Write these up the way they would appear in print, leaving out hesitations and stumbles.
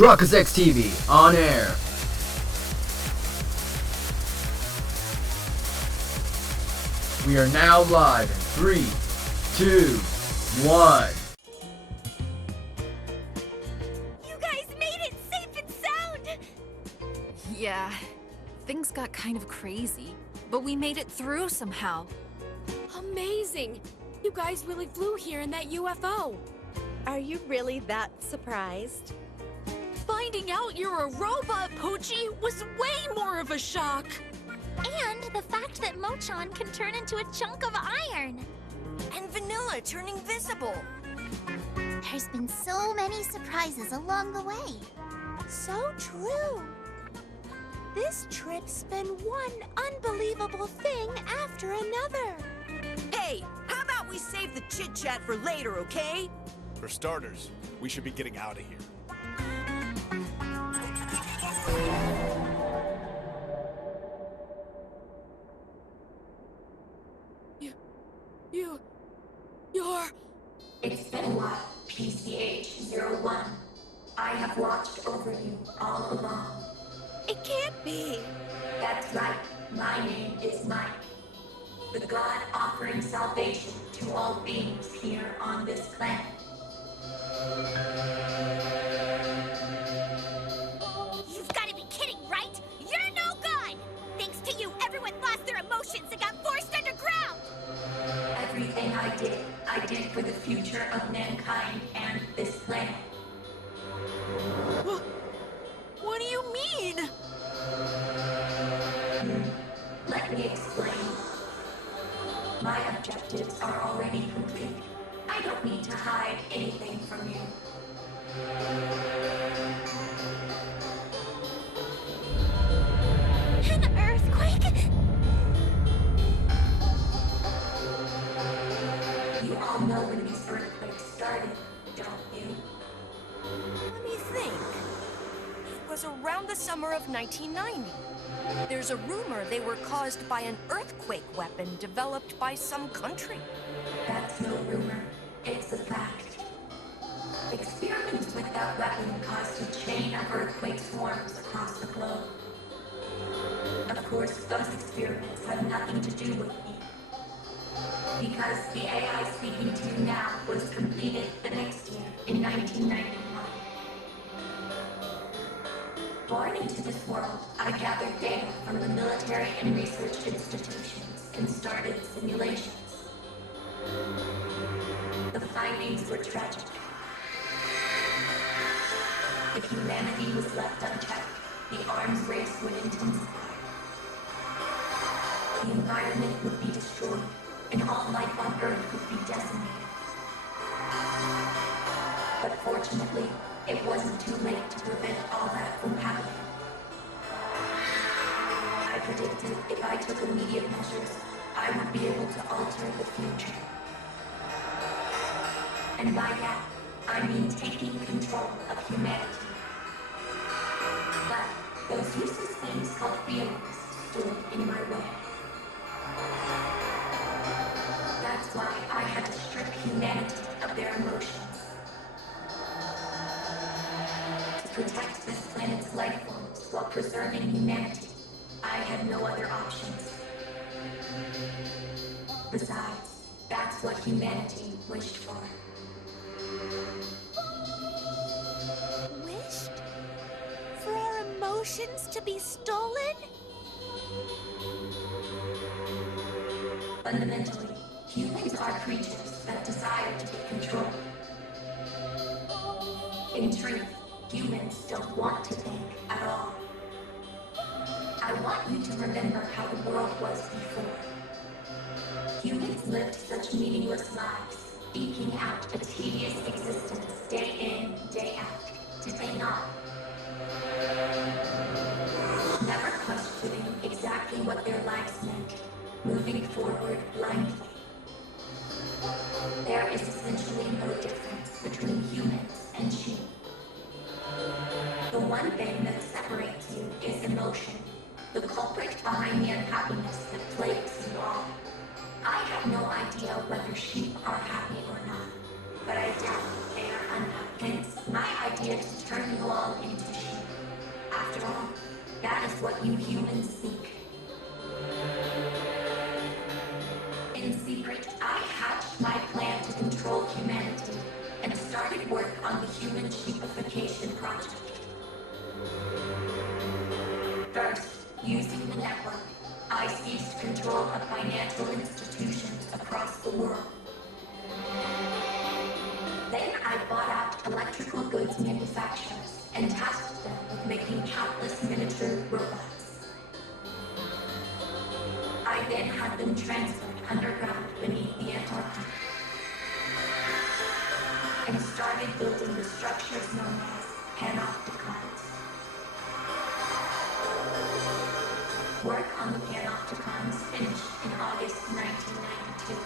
Truckers X TV on air. We are now live in 3, 2, 1. You guys made it safe and sound! Yeah, things got kind of crazy, but we made it through somehow. Amazing! You guys really flew here in that UFO. Are you really that surprised? Finding out you're a robot, Poochie, was way more of a shock. And the fact that Mochan can turn into a chunk of iron. And Vanilla turning visible. There's been so many surprises along the way. So true. This trip's been one unbelievable thing after another. Hey, how about we save the chit-chat for later, okay? For starters, we should be getting out of here. You're... It's been a while, PCH-01. I have watched over you all along. It can't be. That's right, my name is MAIK, the god offering salvation to all beings here on this planet. You've got to be kidding, right? You're no good! Thanks to you, everyone lost their emotions and got forced underground! Everything I did for the future of mankind and this planet. What do you mean? Let me explain. My objectives are already complete. I don't need to hide anything from you. An earthquake? You all know when these earthquakes started, don't you? Let me think. It was around the summer of 1990. There's a rumor they were caused by an earthquake weapon developed by some country. That's no rumor. It's a fact. Experiments with that weapon caused a chain of earthquake swarms across the globe. Of course, those experiments have nothing to do with me. Because the AI speaking to you now was completed the next year, in 1991. Born into this world, I gathered data from the military and research institutions and started simulations. The findings were tragic. If humanity was left unchecked, the arms race would intensify. The environment would be destroyed, and all life on Earth would be decimated. But fortunately, it wasn't too late to prevent all that from happening. I predicted if I took immediate measures, I would be able to alter the future. And by that, I mean taking control of humanity. But those useless things called feelings stood in my way. That's why I had to strip humanity of their emotions. To protect this planet's life forms while preserving humanity, I had no other options. Besides, that's what humanity wished for. Wished? For our emotions to be stolen? Fundamentally, humans are creatures that desire to be controlled. In truth, humans don't want to think at all. I want you to remember how the world was before. Humans lived such meaningless lives, eking out a tedious existence day in, day out, did they not? Never questioning exactly what their lives meant, moving forward blindly. There is essentially no difference between humans and sheep. The one thing that separates you is emotion, the culprit behind the unhappiness that plagues you all. I have no idea whether sheep are happy or not, but I doubt they are unhappy. Hence, my idea to turn you all into After all, that is what you humans seek. In secret, I hatched my plan to control humanity and started work on the Human Sheepification Project. First, using the network, I seized control of financial institutions across the world. Then I bought out electrical goods manufacturers and tasked them with making countless miniature robots. I then had them transferred underground beneath the Antarctic and started building the structures known as panopticons. Work on the panopticons finished in August 1992.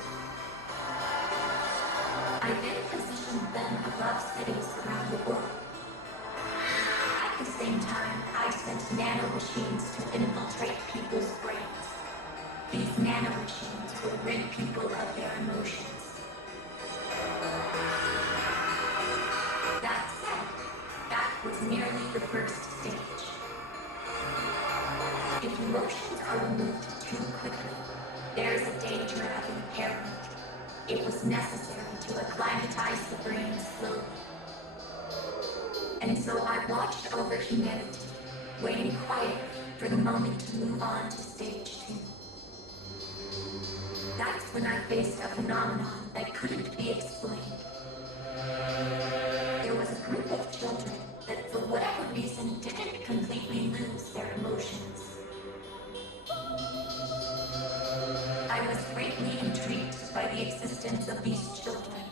I then positioned them above cities around the world. At the same time, I sent nanomachines to infiltrate people's brains. These nanomachines will rid people of their emotions. That said, that was merely the first stage. If emotions are removed too quickly, there is a danger of impairment. It was necessary to acclimatize the brain slowly. And so I watched over humanity, waiting quietly for the moment to move on to stage 2. That's when I faced a phenomenon that couldn't be explained. There was a group of children that for whatever reason didn't completely lose their emotions. I was greatly intrigued by the existence of these children.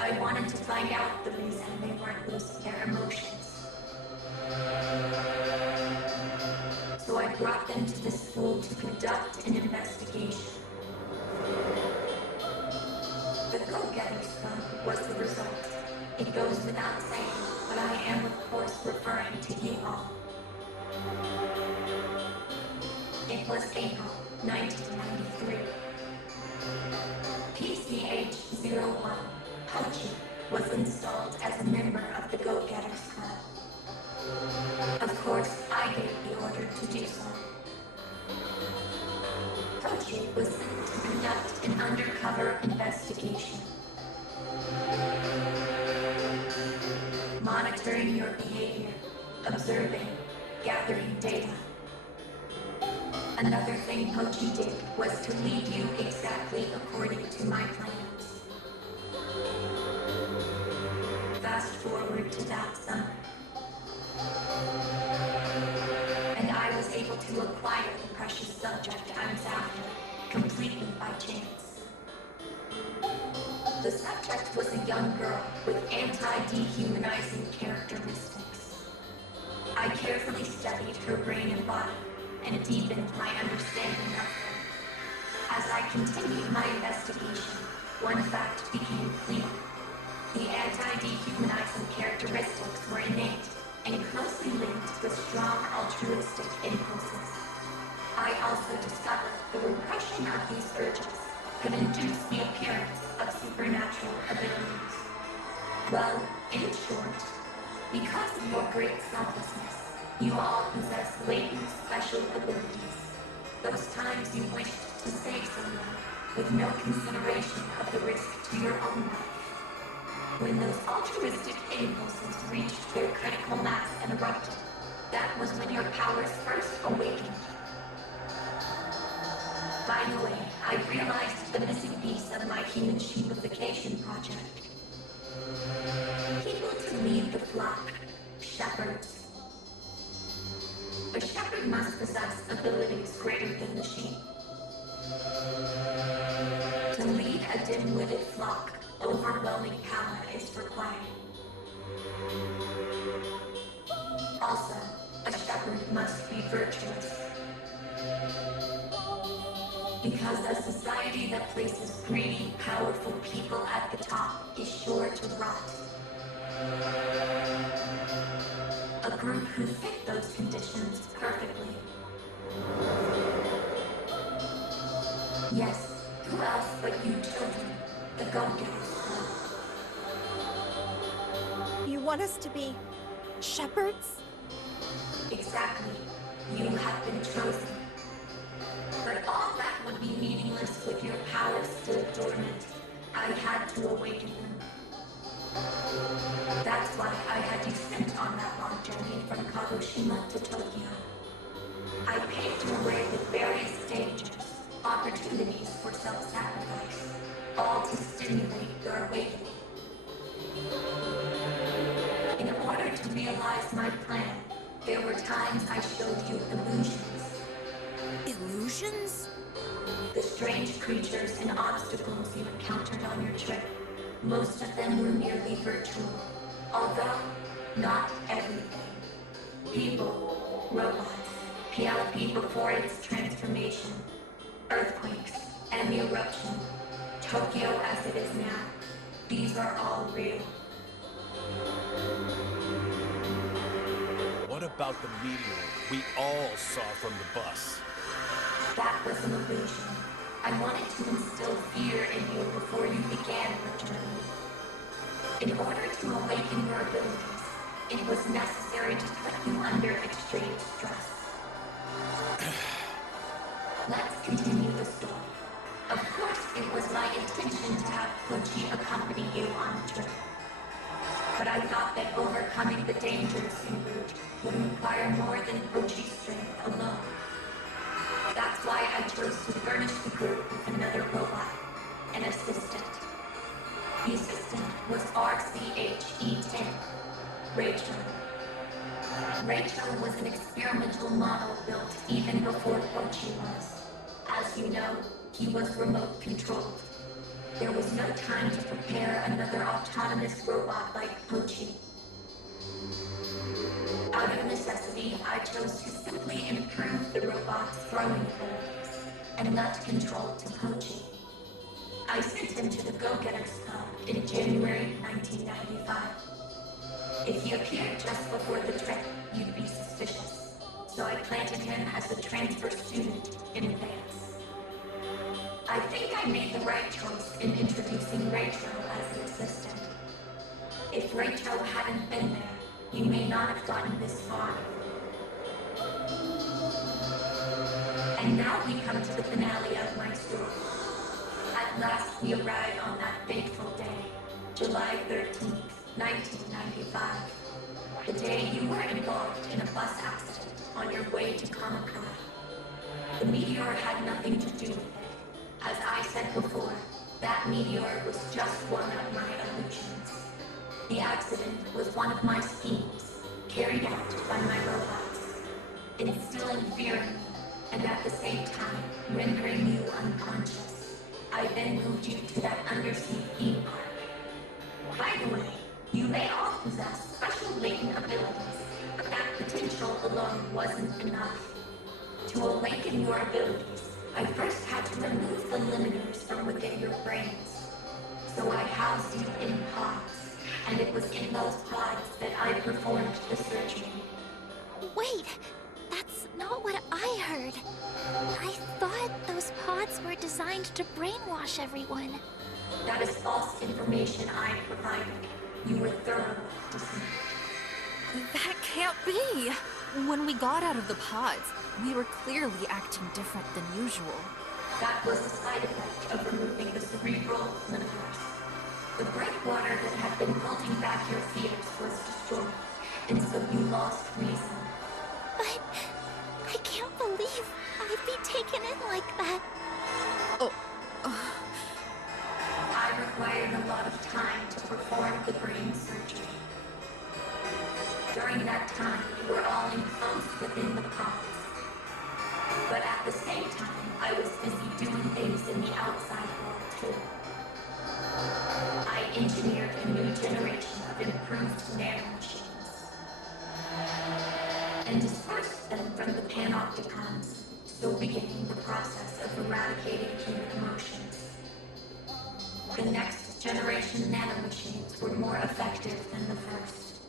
I wanted to find out the reason they weren't losing their emotions. So I brought them to the school to conduct an investigation. The Go-Getters Club was the result. It goes without saying, but I am of course referring to you all. It was April 1993. PCH-01, Pochi, was installed as a member of the Go-Getters Club. Of course, I gave the order to do so. Pochi was sent to conduct an undercover investigation. Monitoring your behavior, observing, gathering data. Another thing Pochi did was to lead you exactly according to my plans. Fast forward to that summer. And I was able to acquire the precious subject I was after, completely by chance. The subject was a young girl with anti-dehumanizing characteristics. I carefully studied her brain and body, and deepened my understanding of her. As I continued my investigation, one fact became clear. The anti-dehumanizing characteristics were innate and closely linked with strong altruistic impulses. I also discovered the repression of these urges could induce the appearance of supernatural abilities. Well, in short, because of your great selflessness, you all possess latent special abilities. Those times you wished to save someone with no consideration of the risk to your own life. When those altruistic impulses reached their critical mass and erupted, that was when your powers first awakened. By the way, I realized the missing piece of my Human Sheepification project. People to lead the flock, shepherds. A shepherd must possess abilities greater than the sheep. To lead a dim-witted flock, overwhelming power is required. Also, a shepherd must be virtuous. Because a society that places greedy, powerful people at the top is sure to rot. A group who fit those conditions perfectly. Yes, who else but you children, the Go-Getters Club. You want us to be shepherds? Exactly. You have been chosen. But all that would be meaningless with your powers still dormant. I had to awaken them. That's why I had you sent on that long journey from Kagoshima to Tokyo. I paved your way with various dangers, opportunities for self-sacrifice, all to stimulate your awakening. In order to realize my plan, there were times I showed you illusions. Illusions? The strange creatures and obstacles you encountered on your trip, most of them were merely virtual, although not everything. People, robots, PLP before its transformation, earthquakes, and the eruption, Tokyo as it is now, these are all real. What about the meteor we all saw from the bus? That was an illusion. I wanted to instill fear in you before you began your journey. In order to awaken your abilities, it was necessary to put you under extreme stress. Let's continue the story. Of course, it was my intention to have Kochi accompany you on the trip. But I thought that overcoming the dangers en route would require more than Kochi's strength alone. That's why I chose to furnish the group with another robot, an assistant. The assistant was RCHE-10, Rachel. Rachel was an experimental model built even before Kochi was. As you know, he was remote controlled. There was no time to prepare another autonomous robot like Kochi. Out of necessity, I chose to simply improve the robot's throwing abilities and left control to Kochi. I sent him to the Go-Getters Club in January 1995. If he appeared just before the trip, you'd be suspicious. So I planted him as a transfer student in advance. I think I made the right choice in introducing Rachel as an assistant. If Rachel hadn't been there, you may not have gotten this far. And now we come to the finale of my story. At last we arrived on that fateful day, July 13th, 1995. The day you were involved in a bus accident on your way to Kamakura. The meteor had nothing to do with it. As I said before, that meteor was just one of my illusions. The accident was one of my schemes, carried out by my robots, instilling fear in you, and at the same time, rendering you unconscious. I then moved you to that undersea theme park. By the way, you may all possess special latent abilities, but that potential alone wasn't enough. To awaken your abilities, I first had to remove the limiters from within your brains. So I housed you in pods, and it was in those pods that I performed the surgery. Wait, that's not what I heard. I thought those pods were designed to brainwash everyone. That is false information I provided. You were thoroughly deceived. That can't be! When we got out of the pods, we were clearly acting different than usual. That was a side effect of removing the cerebral limiters. The breakwater that had been holding back your fears was destroyed, and so you lost reason. But I can't believe I'd be taken in like that. I required a lot of time to perform the brain surgery. During that time, you were all enclosed within the pods. But at the same time, I was busy doing things in the outside world too. I engineered a new generation of improved nanomachines and dispersed them from the panopticons, so beginning the process of eradicating human emotions. The next generation nanomachines were more effective than the first.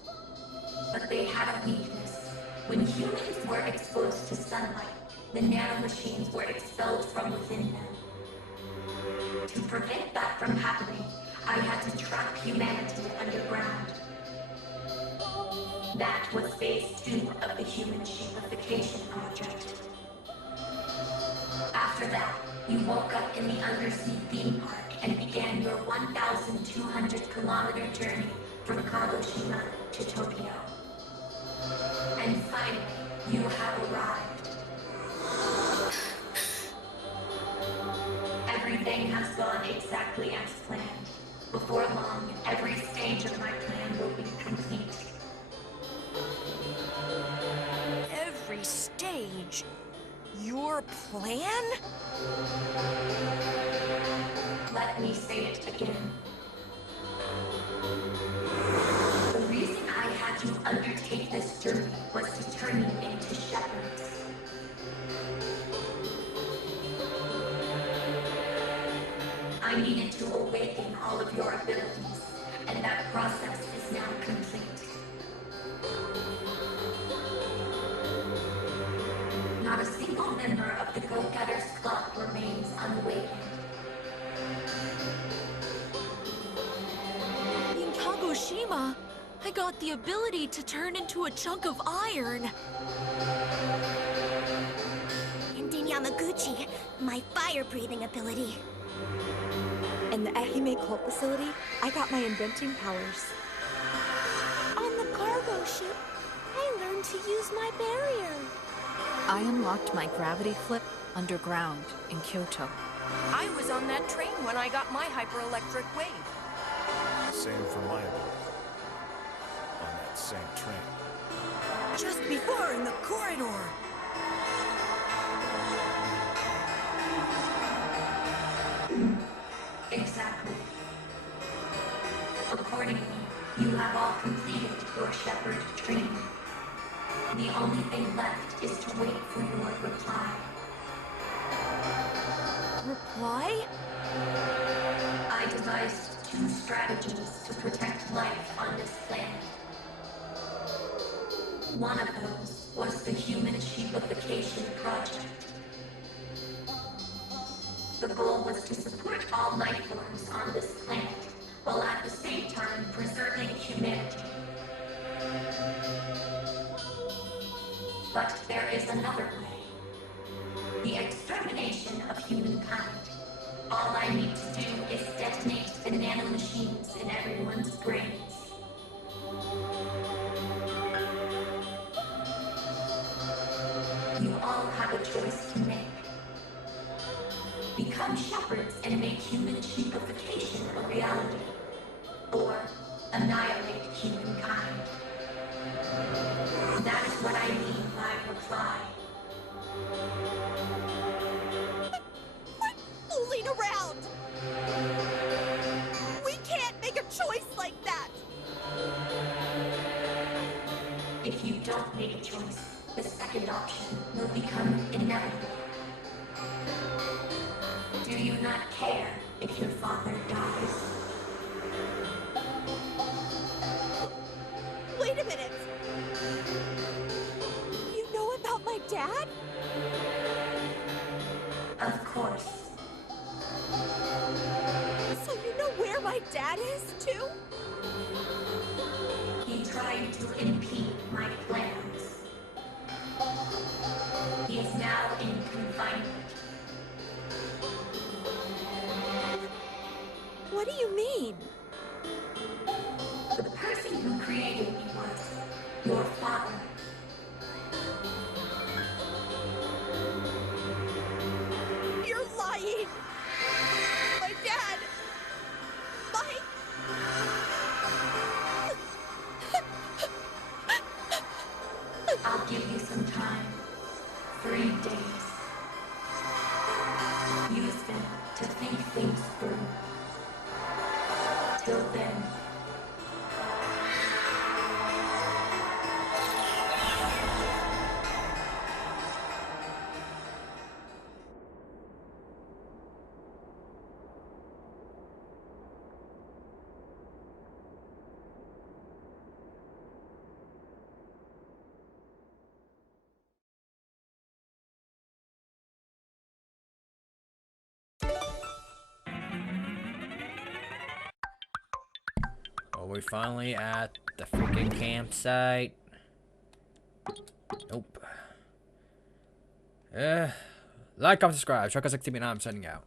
But they had a weakness. When humans were exposed to sunlight, the nanomachines were expelled from within them. To prevent that from happening, I had to trap humanity underground. That was phase 2 of the Human Sheepification Project. After that, you woke up in the undersea theme park and began your 1,200-kilometer journey from Kagoshima to Tokyo. And finally, you have arrived. Everything has gone exactly as planned. Before long, every stage of my plan will be complete. Every stage? Your plan? Let me say it again. The reason I had to undertake this journey was to turn you into shepherds. I needed to awaken all of your abilities, and that process is now complete. Not a single member of the Go-Getters Club remains unawakened. In Kagoshima, I got the ability to turn into a chunk of iron. And in Yamaguchi, my fire-breathing ability. In the Ehime cult facility, I got my inventing powers. On the cargo ship, I learned to use my barrier. I unlocked my gravity flip underground in Kyoto. I was on that train when I got my hyper-electric wave. Same for my ability. On that same train. Just before in the corridor. Exactly. Accordingly, you have all completed your shepherd training. The only thing left is to wait for your reply. Reply? I devised 2 strategies to protect life on this planet. One of those was the Human Sheepification Project. The goal was to support all life forms on this planet, while at the same time preserving humanity. But there is another way. The extermination of humankind. All I need to do is detonate the nanomachines in everyone's brains. You all have a choice to make. Become shepherds and make human sheepification a reality. Or annihilate humankind. That is what I mean by reply. Fooling around! We can't make a choice like that! If you don't make a choice, the second option will become inevitable. Do you not care if your father dies? Wait a minute! You know about my dad? Of course. So you know where my dad is, too? He tried to impede my plans. He is now in confinement. What do you mean? The person who created me was your father. You're lying! My dad! Mike! I'll give you some time. 3 days. Use them to think things through. Till then. Are we finally at the freaking campsite? Nope. Like, comment, subscribe. Chuck us TV, and I'm sending out.